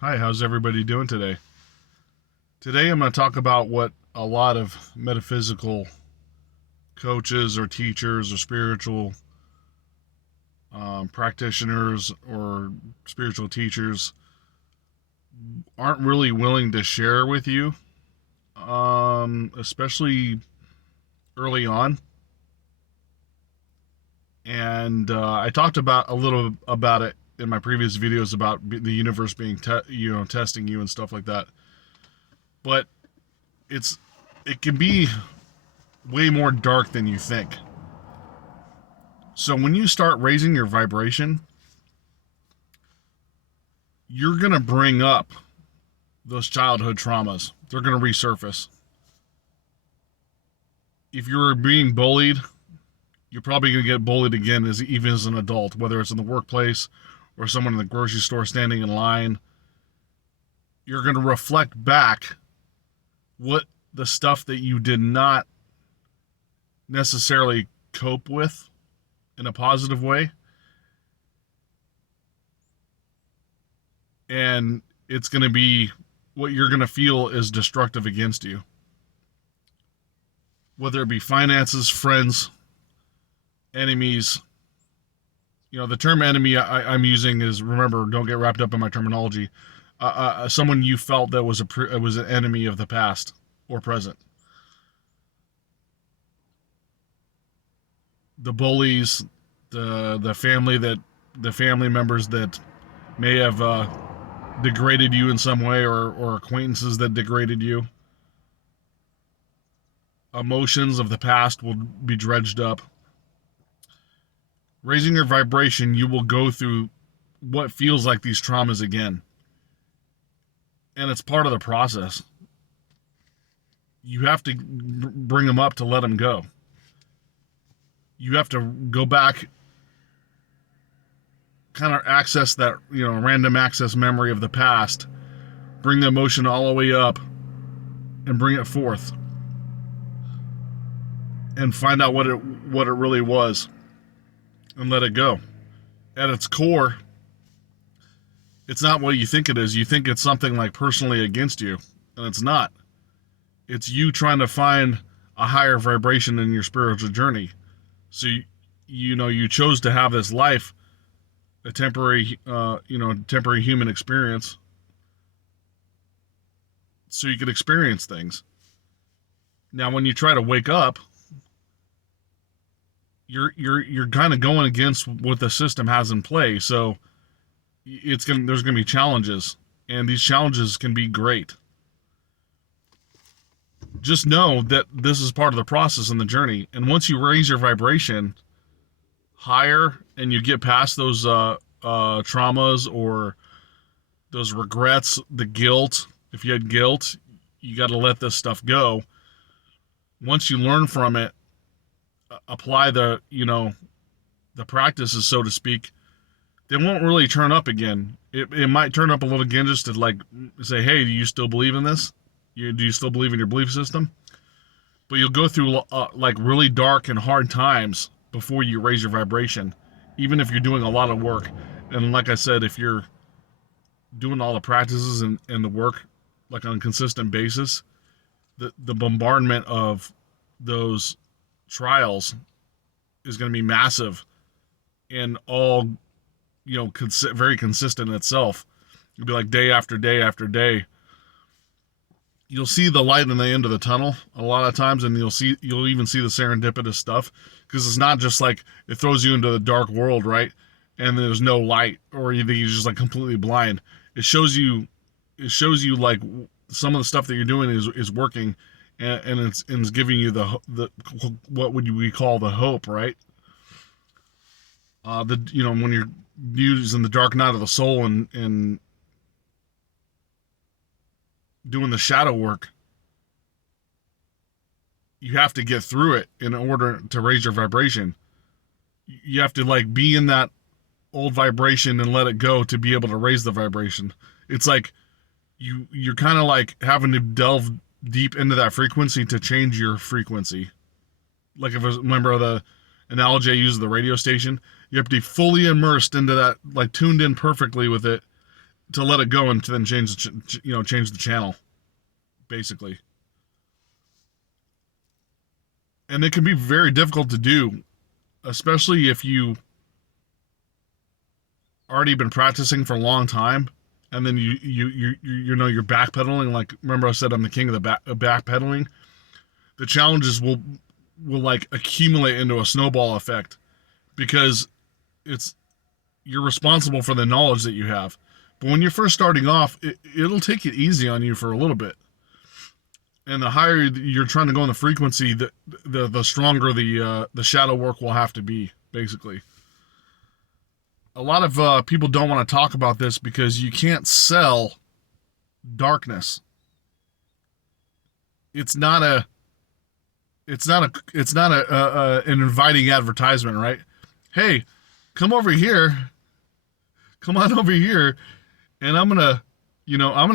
Hi, how's everybody doing today? Today I'm going to talk about what a lot of metaphysical coaches or teachers or spiritual practitioners or spiritual teachers aren't really willing to share with you, especially early on. And I talked about a little about it in my previous videos about the universe being, testing you and stuff like that. But it's it can be way more dark than you think. So when you start raising your vibration, you're going to bring up those childhood traumas. They're going to resurface. If you're being bullied, you're probably going to get bullied again even as an adult, whether it's in the workplace or someone in the grocery store standing in line. You're going to reflect back what the stuff that you did not necessarily cope with in a positive way, and it's going to be what you're going to feel is destructive against you, whether it be finances, friends, enemies. The term enemy I'm using is, remember, don't get wrapped up in my terminology. Someone you felt that was an enemy of the past or present. The bullies, the family members that may have degraded you in some way, or acquaintances that degraded you. Emotions of the past will be dredged up. Raising your vibration, you will go through what feels like these traumas again. And it's part of the process. You have to bring them up to let them go. You have to go back, kind of access that, random access memory of the past, bring the emotion all the way up, and bring it forth. And find out what it really was, and let it go. At its core, it's not what you think it is. You think it's something like personally against you, and it's not. It's you trying to find a higher vibration in your spiritual journey. So you chose to have this life, a temporary temporary human experience, so you could experience things. Now when you try to wake up, you're kind of going against what the system has in play. So there's gonna be challenges, and these challenges can be great. Just know that this is part of the process and the journey. And once you raise your vibration higher and you get past those traumas or those regrets, the guilt, if you had guilt, you got to let this stuff go. Once you learn from it, apply the practices, so to speak, they won't really turn up again. It might turn up a little again, just to say, hey, do you still believe in this? Do you still believe in your belief system? But you'll go through really dark and hard times before you raise your vibration, even if you're doing a lot of work. And like I said, if you're doing all the practices and the work on a consistent basis, the bombardment of those trials is going to be massive, and all very consistent in itself. It'll be like day after day after day. You'll see the light in the end of the tunnel a lot of times, and you'll even see the serendipitous stuff, because it's not just like it throws you into the dark world, right? And there's no light, or you're just completely blind. It shows you like some of the stuff that you're doing is working, and it's giving you the what would we call the hope, right? When you're using the dark night of the soul and doing the shadow work, you have to get through it in order to raise your vibration. You have to be in that old vibration and let it go to be able to raise the vibration. It's like you're kind of having to delve deep into that frequency to change your frequency. Like, if I remember the analogy I used of the radio station, you have to be fully immersed into that, tuned in perfectly with it, to let it go and to then change the channel, basically. And it can be very difficult to do, especially if you already been practicing for a long time, and then you're backpedaling. Like, remember I said I'm the king of the backpedaling. The challenges will like accumulate into a snowball effect, because it's you're responsible for the knowledge that you have. But when you're first starting off, it'll take it easy on you for a little bit. And the higher you're trying to go in the frequency, the stronger the shadow work will have to be, basically. A lot of people don't want to talk about this because you can't sell darkness. It's not an inviting advertisement, right? Hey, come over here. Come on over here, and I'm gonna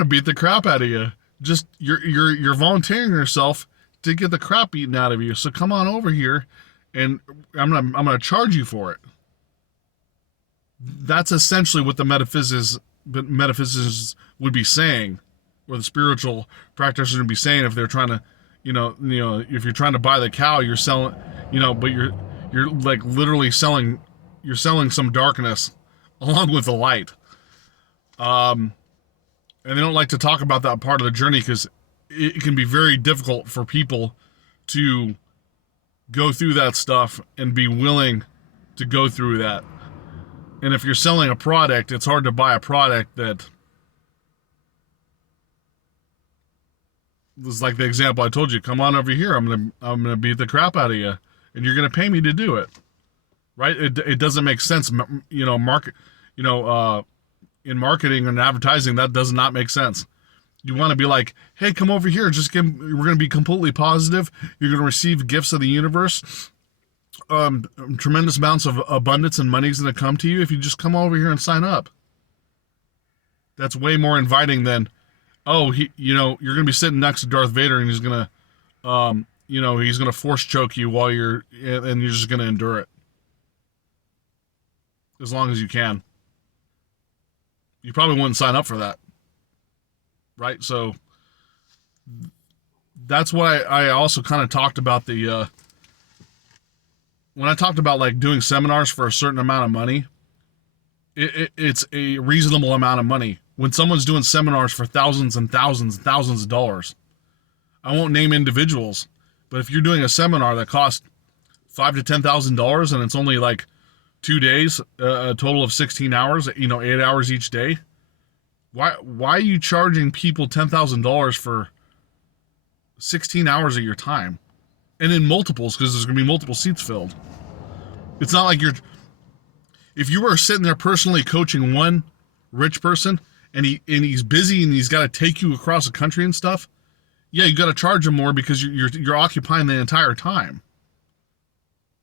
beat the crap out of you. Just you're volunteering yourself to get the crap beaten out of you. So come on over here, and I'm gonna charge you for it. That's essentially what the metaphysicists would be saying, or the spiritual practitioners would be saying, if they're trying to, if you're trying to buy the cow, you're selling, but you're like literally selling some darkness along with the light. And they don't like to talk about that part of the journey because it can be very difficult for people to go through that stuff and be willing to go through that. And if you're selling a product, it's hard to buy a product that was like the example I told you. Come on over here. I'm gonna beat the crap out of you, and you're gonna pay me to do it. Right? It doesn't make sense. In marketing and advertising, that does not make sense. You want to be like, hey, come over here. We're going to be completely positive. You're going to receive gifts of the universe. Tremendous amounts of abundance and money is going to come to you if you just come over here and sign up. That's way more inviting than, you're going to be sitting next to Darth Vader and he's going to, he's going to force choke you and you're just going to endure it. As long as you can. You probably wouldn't sign up for that. Right? So that's why I also kind of talked about when I talked about like doing seminars for a certain amount of money, it's a reasonable amount of money. When someone's doing seminars for thousands and thousands and thousands of dollars, I won't name individuals, but if you're doing a seminar that costs $5,000 to $10,000 and it's only like 2 days, a total of 16 hours, 8 hours each day, why are you charging people $10,000 for 16 hours of your time? And in multiples, because there's going to be multiple seats filled. It's not like if you were sitting there personally coaching one rich person and he's busy and he's got to take you across the country and stuff, yeah, you got to charge him more because you're occupying the entire time.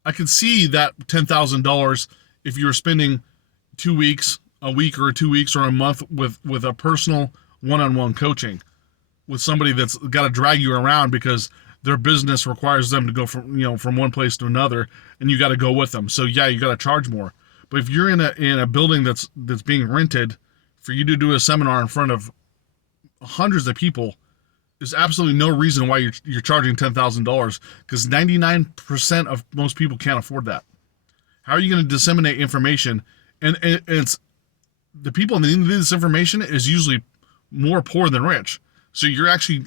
I could see that $10,000 if you were spending 2 weeks, a week or 2 weeks or a month with a personal one-on-one coaching with somebody that's got to drag you around because their business requires them to go from one place to another, and you got to go with them. So yeah, you got to charge more. But if you're in a building that's being rented for you to do a seminar in front of hundreds of people, there's absolutely no reason why you're charging $10,000, because 99% of most people can't afford that. How are you going to disseminate information? And it's the people that need this information is usually more poor than rich. So you're actually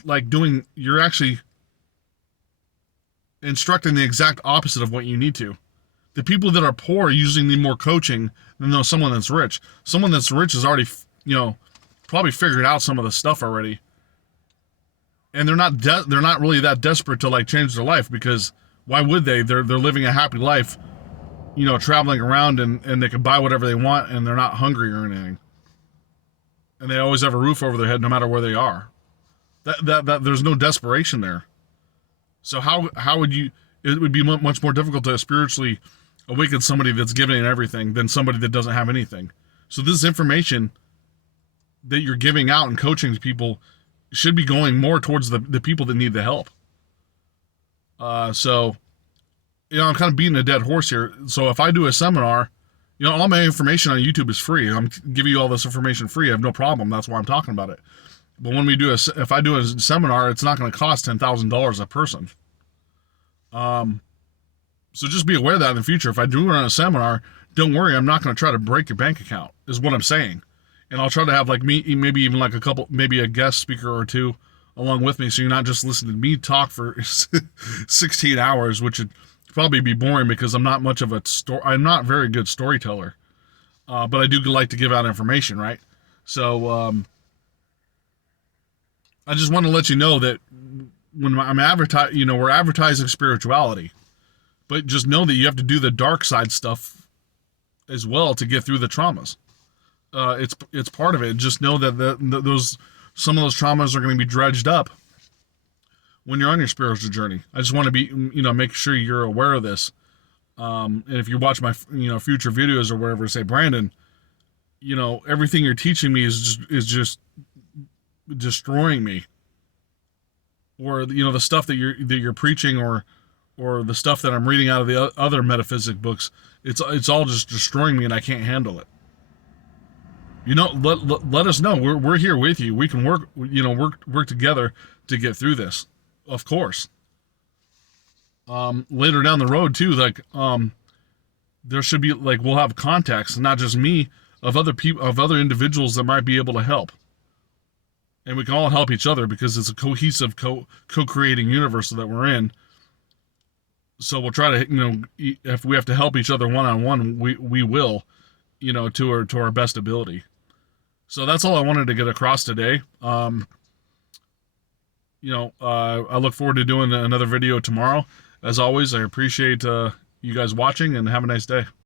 instructing the exact opposite of what you need to. The people that are poor usually need more coaching than someone that's rich. Someone that's rich has already, probably figured out some of the stuff already. And they're not really that desperate to like change their life, because why would they? They're living a happy life, traveling around and they can buy whatever they want and they're not hungry or anything. And they always have a roof over their head no matter where they are. That there's no desperation there. So how would you? It would be much more difficult to spiritually awaken somebody that's giving everything than somebody that doesn't have anything. So this information that you're giving out and coaching to people should be going more towards the people that need the help. So I'm kind of beating a dead horse here. So if I do a seminar, You know, all my information on YouTube is free. I'm giving you all this information free. I have no problem. That's why I'm talking about it. But when we do if I do a seminar, it's not going to cost $10,000 a person. So just be aware that in the future, if I do run a seminar, don't worry, I'm not going to try to break your bank account, is what I'm saying. And I'll try to have like me, maybe even like a couple, maybe a guest speaker or two along with me, so you're not just listening to me talk for 16 hours, which would probably be boring because I'm not much of a I'm not very good storyteller, but I do like to give out information, right? So I just want to let you know that when I'm advertising, you know, we're advertising spirituality, but just know that you have to do the dark side stuff as well to get through the traumas. It's part of it. Just know that those some of those traumas are going to be dredged up when you're on your spiritual journey. I just want to be, you know, make sure you're aware of this. And if you watch my, you know, future videos or whatever, say, Brandon, you know, everything you're teaching me is just destroying me. Or, you know, the stuff that you're preaching, or the stuff that I'm reading out of the other metaphysic books, it's all just destroying me, and I can't handle it. You know, let us know. We're here with you. We can work, you know, work together to get through this. Of course. Later down the road too, like there should be, like, we'll have contacts, not just me, of other people, of other individuals that might be able to help. And we can all help each other because it's a cohesive co-creating universe that we're in. So we'll try to, you know, if we have to help each other one-on-one, we will, you know, to our best ability. So that's all I wanted to get across today. I look forward to doing another video tomorrow. As always, I appreciate you guys watching, and have a nice day.